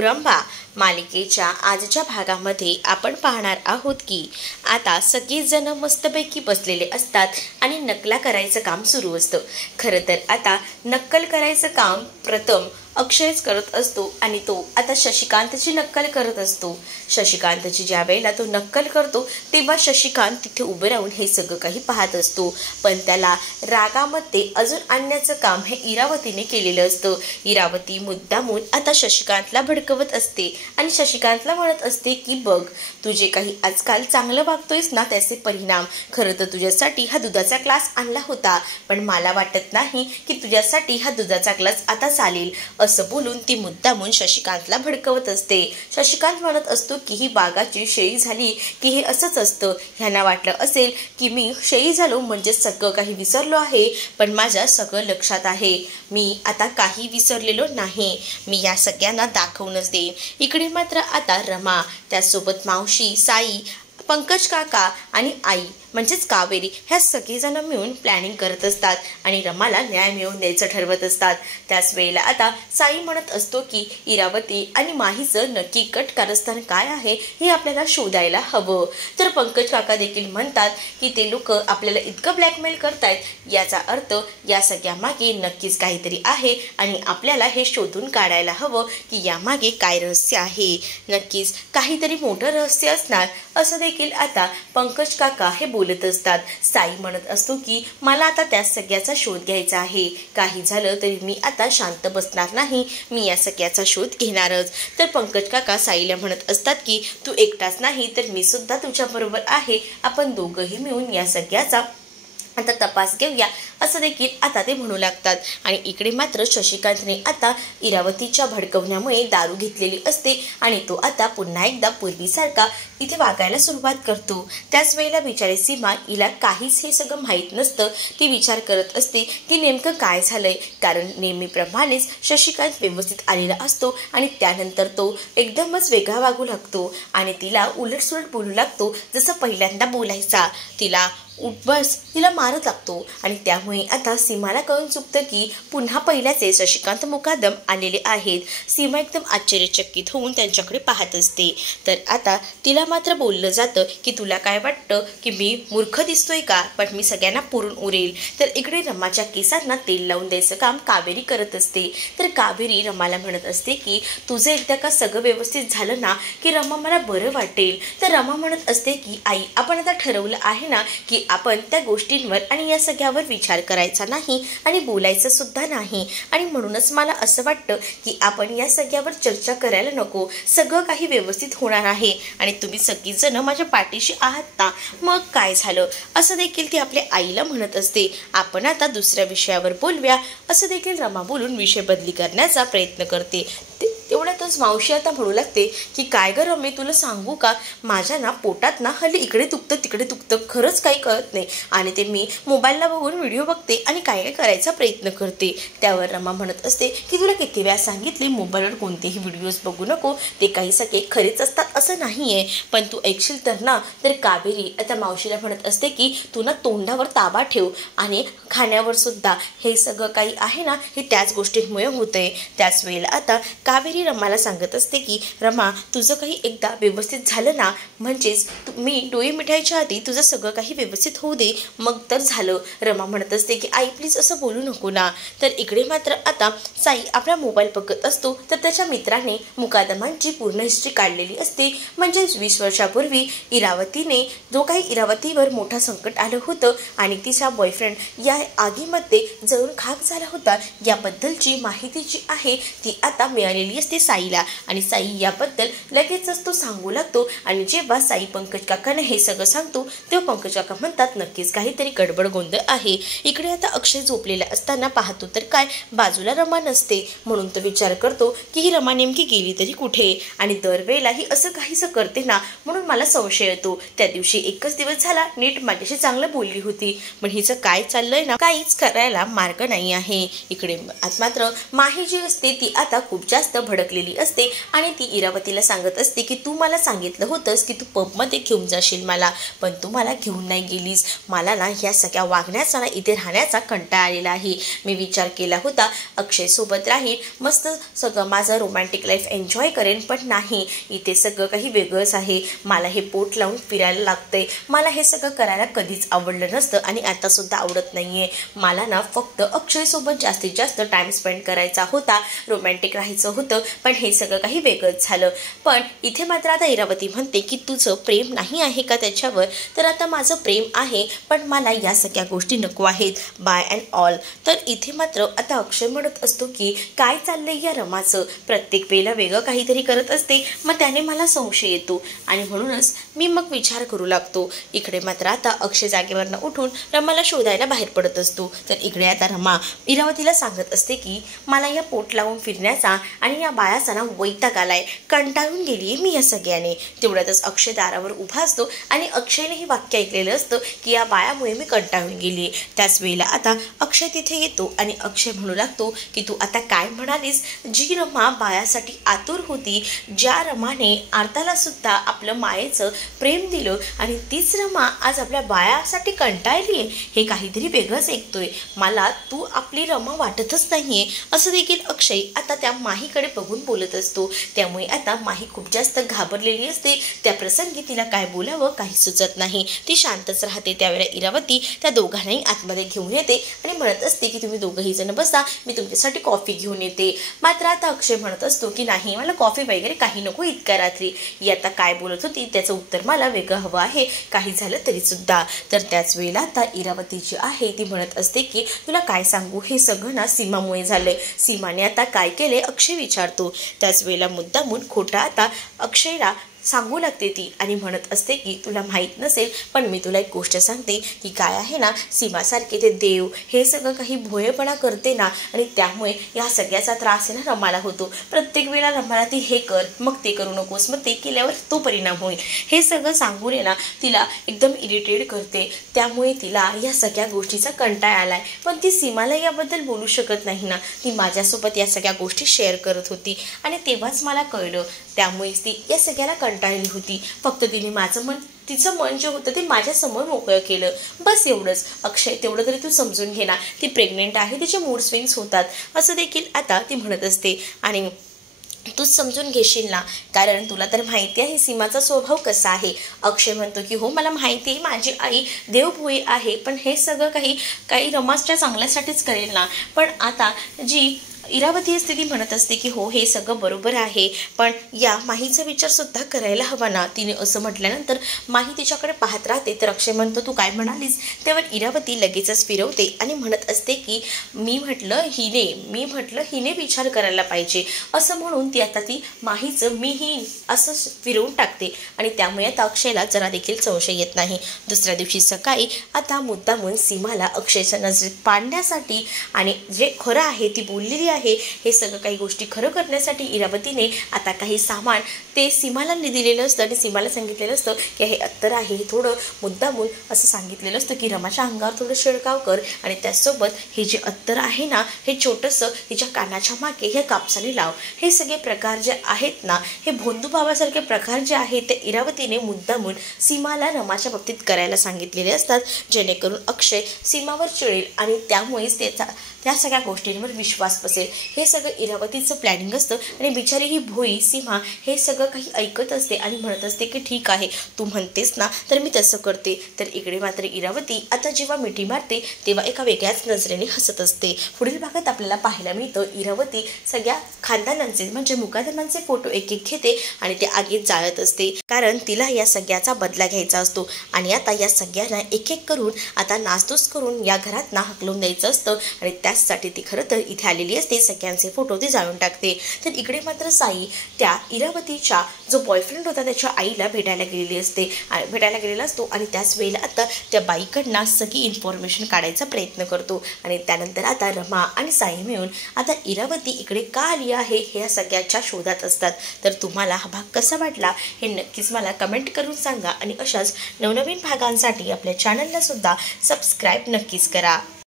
रंभा मालिकेच्या आजच्या भागामध्ये आपण पाहणार आहोत की आता सगळेच जण मस्तपैकी बसलेले असतात आणि नकला करायचं काम सुरू असतं। खरं तर आता नक्कल करायचं काम प्रथम अक्षयच करत असतो आणि तो आता शशिकांतची नक्कल करत असतो। शशिकांतची ज्या वेळेला तो नक्कल करतो तेव्हा शशिकांत तिथे उभे राहून हे सगळं काही पाहत असतो, पण त्याला रागामध्ये अजून आणण्याचं काम हे इरावतीने केलेलं असतं। इरावती मुद्दामून आता शशिकांतला भडकवत असते आणि शशिकांतला म्हणत असते की बघ, तू जे काही आजकाल चांगलं वागतोयस ना त्याचे परिणाम, खरं तर तुझ्यासाठी हा दुधाचा ग्लास आणला होता, पण मला वाटत नाही की तुझ्यासाठी हा दुधाचा ग्लास आता चालेल असं बोलून ती मुद्दामून शशिकांतला भडकवत असते। शशिकांत म्हणत असतो की ही बागाची शेळी झाली की हे असंच असतं, ह्यांना वाटलं असेल की मी शेळी झालो म्हणजे सगळं काही विसरलो आहे, पण माझ्या सगळं लक्षात आहे, मी आता काही विसरलेलो नाही, मी या सगळ्यांना दाखवूनच देईन। इकडे मात्र आता रमा त्यासोबत मावशी, साई, पंकज काका आणि आई म्हणजेच कावेरी ह्या सगळेजण मिळून प्लॅनिंग करत असतात आणि रमाला न्याय मिळवून द्यायचं ठरवत असतात। त्याच वेळेला आता साई म्हणत असतो की इरावती आणि माहीचं नक्की कट कारस्थान काय आहे हे आपल्याला शोधायला हवं। तर पंकज काका देखील म्हणतात की ते लोक आपल्याला इतकं ब्लॅकमेल करतायत, याचा अर्थ या सगळ्यामागे नक्कीच काहीतरी आहे आणि आपल्याला हे शोधून काढायला हवं की यामागे काय रहस्य आहे, नक्कीच काहीतरी मोठं रहस्य असणार असं देखील आता पंकज काका हे बोलत असतात। साई म्हणत असतो की मला आता त्या सगळ्याचा शोध घ्यायचा आहे, काही झालं तरी मी आता शांत बसणार नाही, मी या सगळ्याचा शोध घेणारच। तर पंकज काका साईला म्हणत असतात की तू एकटाच नाही तर मी सुद्धा तुझ्या बरोबर आहे, आपण दोघंही मिळून या सगळ्याचा आता तपास घेऊया असं देखील आता ते म्हणू लागतात। आणि इकडे मात्र शशिकांतने आता इरावतीच्या भडकवण्यामुळे दारू घेतलेली असते आणि तो आता पुन्हा एकदा पूर्वीसारखा इथे वागायला सुरुवात करतो। त्याच वेळेला बिचारी सीमा, हिला काहीच हे सगळं माहीत नसतं, ती विचार करत असते की नेमकं काय झालंय, कारण नेहमीप्रमाणेच शशिकांत व्यवस्थित आलेला असतो आणि त्यानंतर तो एकदमच वेगळा वागू लागतो आणि तिला उलटसुलट बोलू लागतो जसं पहिल्यांदा बोलायचा, तिला बस तिला मारत लागतो आणि त्यामुळे आता सीमाला कळून चुकतं की पुन्हा पहिल्याचे शशिकांत मुकादम आलेले आहेत। सीमा एकदम आश्चर्यचकित होऊन त्यांच्याकडे पाहत असते। तर आता तिला मात्र बोललं जातं की तुला काय वाटतं की मी मूर्ख दिसतोय का, पण मी सगळ्यांना पुरून उरेल। तर इकडे रमाच्या केसांना तेल लावून द्यायचं काम कावेरी करत असते। तर कावेरी रमाला म्हणत असते की तुझं एकदा का सगळं व्यवस्थित झालं ना की रमा मला बरं वाटेल। तर रमा म्हणत असते की आई, आपण आता ठरवलं आहे ना की आपण त्या गोष्टींवर आणि या सगळ्यावर विचार करायचा नाही आणि बोलायचं सुद्धा नाही, आणि म्हणूनच मला असं वाटतं की आपण या सगळ्यावर चर्चा करायला नको, सगळं काही व्यवस्थित होणार आहे आणि तुम्ही सगळीजण माझ्या पाठीशी आहात ना, मग काय झालं असं देखील ती आपल्या आईला म्हणत असते। आपण आता दुसऱ्या विषयावर बोलूया असं देखील रमा बोलून विषय बदली करण्याचा प्रयत्न करते। तेवढ्यातच मावशी आता म्हणू लागते की काय गं रमे, तुला सांगू का, माझ्या ना पोटात ना हल्ली इकडे दुखतं तिकडे दुखतं, खरंच काही कळत नाही आणि ते मी मोबाईलला बघून व्हिडिओ बघते आणि काय काय करायचा प्रयत्न करते। त्यावर रमा म्हणत असते की तुला किती वेळा सांगितले मोबाईलवर कोणतेही व्हिडिओज बघू नको, ते काही सगळे खरेच असतात असं नाही आहे, पण तू ऐकशील तर ना। तर कावेरी आता मावशीला म्हणत असते की तू ना तोंडावर ताबा ठेव आणि खाण्यावर सुद्धा, हे सगळं काही आहे ना हे त्याच गोष्टींमुळे होतंय। त्याच वेळेला आता कावेरी रमाला सांगत असते की रमा, तुझं काही एकदा व्यवस्थित झालं ना, म्हणजेच मी डोळे मिठायच्या आधी तुझं सगळं काही व्यवस्थित होऊ दे, मग तर झालं। रमा म्हणत असते की आई प्लीज असं बोलू नको ना। तर इकडे मात्र आता साई आपला मोबाईल बघत असतो, तर त्याच्या मित्राने मुकादमांची पूर्ण हिस्ट्री काढलेली असते, म्हणजेच 20 वर्षापूर्वी इरावतीने जो काही इरावतीवर मोठं संकट आलं होतं आणि तिचा बॉयफ्रेंड या आगीमध्ये जळून खाक झाला होता, याबद्दलची माहिती जी आहे ती आता मिळालेली असते साईला, आणि साई याबद्दल लगेचच तो सांगू लागतो। आणि जेव्हा साई पंकज काकाने हे सगळं सांगतो तेव्हा पंकज काका म्हणतात नक्कीच काहीतरी गडबड गोंधळ आहे। इकडे आता अक्षय झोपलेला असताना पाहतो तर काय, बाजूला रमा नसते, म्हणून तो विचार करतो की ही रमा नेमकी गेली तरी कुठे, आणि दरवेळेला ही असं काहीसं करते ना म्हणून मला संशय येतो। त्या दिवशी एकच दिवस झाला नीट माझ्याशी चांगलं बोलली होती, पण हिचं काय चाललंय ना काहीच करायला मार्ग नाही आहे। इकडे मात्र माही जी असते ती आता खूप जास्त भडकलेली गेलेली असते आणि ती इरावतीला सांगत असते की तू मला सांगितलं होतंस की तू पबमध्ये घेऊन जाशील मला, पण तू मला घेऊन नाही गेलीस. मला ना ह्या सगळ्या वागण्याचा ना इथे राहण्याचा कंटाळा आलेला आहे. मी विचार केला होता अक्षयसोबत राहील, मस्त सगळं माझं रोमॅन्टिक लाईफ एन्जॉय करेन, पण नाही, इथे सगळं काही वेगळंच आहे. मला हे पोट लावून फिरायला लागतंय. मला हे सगळं करायला कधीच आवडलं नसतं आणि आतासुद्धा आवडत नाही आहे. मला ना फक्त अक्षयसोबत जास्तीत जास्त टाईम स्पेंड करायचा होता, रोमॅन्टिक राहायचं होतं, पण हे सगळं काही वेगळंच झालं. पण इथे मात्र आता इरावती म्हणते की तुझं प्रेम नाही आहे का त्याच्यावर? तर आता माझं प्रेम आहे, पण मला या सगळ्या गोष्टी नको आहेत, बाय अँड ऑल. तर इथे मात्र आता अक्षय म्हणत असतो की काय चाललंय या रमाचं, प्रत्येक वेळेला वेगळं काहीतरी करत असते, मग त्याने मला संशय येतो आणि म्हणूनच मी मग विचार करू लागतो. इकडे मात्र आता अक्षय जागेवरनं उठून रमाला शोधायला बाहेर पडत असतो. तर इकडे आता रमा इरावतीला सांगत असते की मला या पोट लावून फिरण्याचा आणि या बायाचा ना वैताग आलाय, कंटाळून गेलीये मी या सगळ्याने. तेवढ्यातच अक्षय दारावर उभा असतो आणि अक्षयने हे वाक्य ऐकलेलं असतं की या बायामुळे मी कंटाळून गेली. त्याच वेळेला आता अक्षय तिथे येतो आणि अक्षय म्हणू लागतो की तू आता काय म्हणालीस? जी रमा बायासाठी आतुर होती, ज्या रमाने आरताला सुद्धा आपलं मायेचं प्रेम दिलं आणि तीच रमा आज आपल्या बायासाठी कंटाळली, हे काहीतरी वेगळंच ऐकतोय. मला तू आपली रमा वाटतच नाहीये, असं देखील अक्षय आता त्या माहीकडे बघून बोलत असतो. त्यामुळे आता माही खूप जास्त घाबरलेली असते. त्या प्रसंगी तिला काय बोलावं काही सुचत नाही. ती शांतच राहते. त्यावेळेला इरावती त्या दोघांनाही आतमध्ये घेऊन येते आणि म्हणत असते की तुम्ही दोघंही जण बसा, मी तुमच्यासाठी कॉफी घेऊन येते. मात्र आता अक्षय म्हणत असतो की नाही, मला कॉफी वगैरे काही नको इतक्या रात्री. ही आता काय बोलत होती त्याचं उत्तर मला वेगळं हवं आहे, काही झालं तरी सुद्धा. तर त्याच वेळेला आता इरावती जी आहे ती म्हणत असते की तुला काय सांगू, हे सगळं ना सीमामुळे झालंय. सीमाने आता काय केले अक्षय विचारतो. त्याच वेळेला मुद्दामून खोटा आता अक्षयला सांगू लागते ती आणि म्हणत असते की तुला माहीत नसेल, पण मी तुला एक गोष्ट सांगते की काय आहे ना, सीमासारखे ते देव हे सगळं काही भोळेपणा करते ना, आणि त्यामुळे या सगळ्याचा त्रास आहे ना रमाला होतो. प्रत्येक वेळेला रमाला ती हे कर, मग ते करू नकोस, मग ते केल्यावर तो परिणाम होईल, हे सगळं सांगून आहे ना तिला एकदम इरिटेट करते. त्यामुळे तिला या सगळ्या गोष्टीचा कंटाळा आलाय. पण ती सीमाला याबद्दल बोलू शकत नाही ना, ती माझ्यासोबत या सगळ्या गोष्टी शेअर करत होती आणि तेव्हाच मला कळलं. त्यामुळेच ती या सगळ्याला कंटाळली होती. फक्त तिने तिचं मन जे होतं ते माझ्यासमोर मोकळं केलं, बस एवढंच. अक्षय तेवढं तरी तू समजून घे ना, ती प्रेग्नेंट आहे, तिचे मूड स्विंग्स होतात, असं देखील आता ती म्हणत असते आणि तूच समजून घेशील ना, कारण तुला तर माहिती आहे सीमाचा स्वभाव कसा आहे. अक्षय म्हणतो की हो मला माहिती आहे, माझी आई देवभोळी आहे, पण हे सगळं काही रमाच्या चांगल्यासाठीच करेल ना. पण आता जी इरावती असते ती म्हणत असते की हो हे सगळं बरोबर आहे, पण या माहीचा विचार सुद्धा करायला हवा ना. तिने असं म्हटल्यानंतर माही तिच्याकडे पाहत राहते. तर अक्षय म्हणतो तू काय म्हणालीस? त्यावर इरावती लगेचच फिरवते आणि म्हणत असते की मी म्हटलं हिने विचार करायला पाहिजे, असं म्हणून ती माहीचं मीही असं फिरवून टाकते आणि त्यामुळे आता अक्षयला जरा देखील संशय येत नाही. दुसऱ्या दिवशी सकाळी आता मुद्दामून सीमाला अक्षयच्या नजरेत पाडण्यासाठी आणि जे खरं आहे ती बोललेली आहे हे सगळं काही गोष्टी खरं करण्यासाठी इरावतीने आता काही सामान ते सीमाला दिलेलं असतं आणि सीमाला सांगितलेलं असतं की हे अत्तर आहे, हे थोडं मुद्दामून असं सांगितलेलं असतं की रमाच्या अंगावर थोडं शिडकाव कर आणि त्याचसोबत हे जे अत्तर आहे ना हे छोटंसं हिच्या कानाच्या मागे हे कापसाने लाव. हे सगळे प्रकार जे आहेत ना, हे भोंदू बाबासारखे प्रकार जे आहेत ते इरावतीने मुद्दामून सीमाला रमाच्या बाबतीत करायला सांगितलेले असतात, जेणेकरून अक्षय सीमावर चिडेल आणि त्यामुळेच त्या सगळ्या गोष्टींवर विश्वास बसेल. हे सगळं इरावतीचं प्लॅनिंग असतं आणि बिचारी ही भोळी सीमा हे सगळं काही ऐकत असते आणि म्हणत असते की ठीक आहे तू म्हणतेस ना तर मी तसं करते. तर इकडे मात्र इरावती आता जेव्हा मिठी मारते तेव्हा एका वेगळ्याच नजरेने हसत असते. पुढील भागात आपल्याला पाहायला मिळतं इरावती सगळ्या खानदानांचे म्हणजे मुकादमांचे फोटो एक एक घेते आणि ते आगीत जाळत असते, कारण तिला या सगळ्याचा बदला घ्यायचा असतो आणि आता या सगळ्यांना एक एक करून आता नासधूस करून या घरात ना हकलून द्यायचं असतं आणि त्याचसाठी ती खरं तर इथे आलेली असते. सगळ्यांचे फोटो ती जाळून टाकते. तर इकडे मात्र साई त्या इरावतीच्या जो बॉयफ्रेंड होता त्याच्या आईला भेटायला गेलेला असतो आणि त्याच वेळेला आता त्या बाईकडनं सगळी इन्फॉर्मेशन काढायचा प्रयत्न करतो आणि त्यानंतर आता रमा आणि साई मिळून आता इरावती इकडे का आली आहे हे सगळ्याच्या शोधात असतात. तर तुम्हाला हा भाग कसा वाटला हे नक्कीच मला कमेंट करून सांगा आणि अशाच नवनवीन भागांसाठी आपल्या चॅनलला सुद्धा सबस्क्राईब नक्कीच करा.